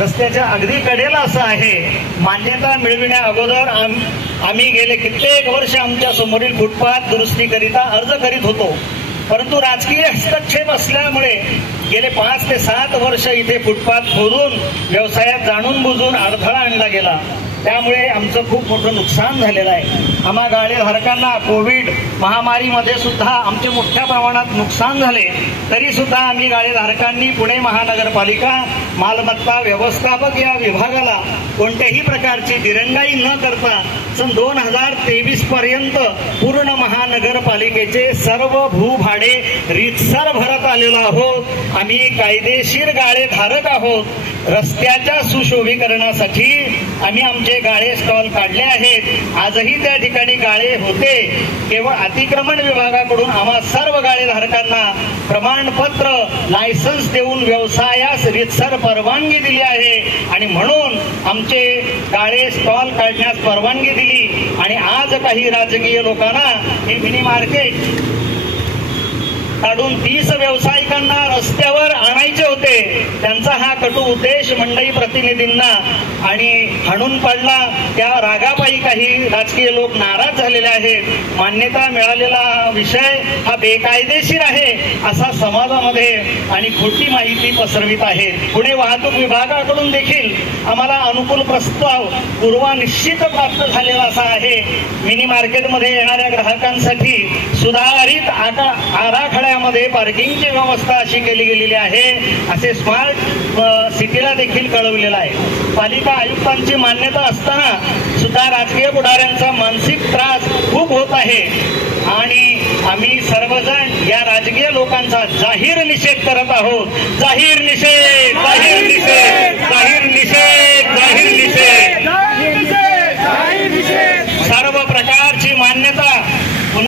रस्त्याच्या अगदी कडेला असं आहे. मान्यता मिळविण्या अगोदर आम्ही गेले कित्येक वर्ष आमच्या समोरील फुटपाथ दुरुस्तीकरिता अर्ज करीत होतो, परंतु राजकीय हस्तक्षेप असल्यामुळे गेले 5 ते 7 वर्ष इथे फुटपाथ खोदून व्यवसायात जाणून बुजून अडथळा आणला गेला. त्यामुळे आमचं खूप मोठं नुकसान झालेलं आहे. आम्हा गाळेधारकांना कोविड महामारीमध्ये सुद्धा आमचे मोठ्या प्रमाणात नुकसान झाले. तरी सुद्धा आम्ही गाळेधारकांनी पुणे महानगरपालिका मालमत्ता व्यवस्थापक या विभागाला कोणत्याही प्रकारची दिरंगाई न करता सन 2023 पर्यंत पूर्ण महानगरपालिकेचे सर्व भूभाडे रीतसर भरत आलेलो आहोत. आम्ही कायदेशीर गाळेधारक आहोत. रस्त्याच्या सुशोभीकरणासाठी आम्ही आमचे गाळे स्टॉल काढले आहेत. आजही त्या ठिकाणी गाळे होते. केवळ अतिक्रमण विभागाकडून आम्हा सर्व गाळेधारकांना प्रमाणपत्र लायसन्स देऊन व्यवसायास रीतसर परवानगी दिली आहे आणि म्हणून आमचे गाळे स्टॉल काढण्यास परवानगी दिली. आणि आज काही राजकीय लोकांना हे मिनी मार्केट काढून 30 व्यावसायिकांना रस्त्यावर आणायचे होते. त्यांचा हा कटू उद्देश मंडई प्रतिनिधींना आणि हाणून पाडला. त्या रागापायी काही राजकीय लोक नाराज झालेले आहेत. मान्यता मिळालेला विषय हा बेकायदेशीर आहे असा समाजामध्ये आणि खोटी माहिती पसरवित आहेत. पुणे वाहतूक विभागाकडून देखील आम्हाला अनुकूल प्रस्ताव पूर्वनिश्चित प्राप्त झालेला असा आहे. मिनी मार्केटमध्ये येणाऱ्या ग्राहकांसाठी सुधारित आराखड्यामध्ये पार्किंगची व्यवस्था अशी केली गेलेली आहे असे स्मार्ट सिटीला देखील कळवलेलं आहे. पालिका आयुक्तांची मान्यता असताना सुद्धा राजकीय पुढाऱ्यांचा मानसिक त्रास खूप होत आहे आणि आम्ही सर्वजण या राजकीय लोकांचा जाहीर निषेध करत आहोत. जाहीर निषेध, जाहीर निषेध, जाहीर निषेध, जाहीर निषेध. सर्व प्रकारची मान्यता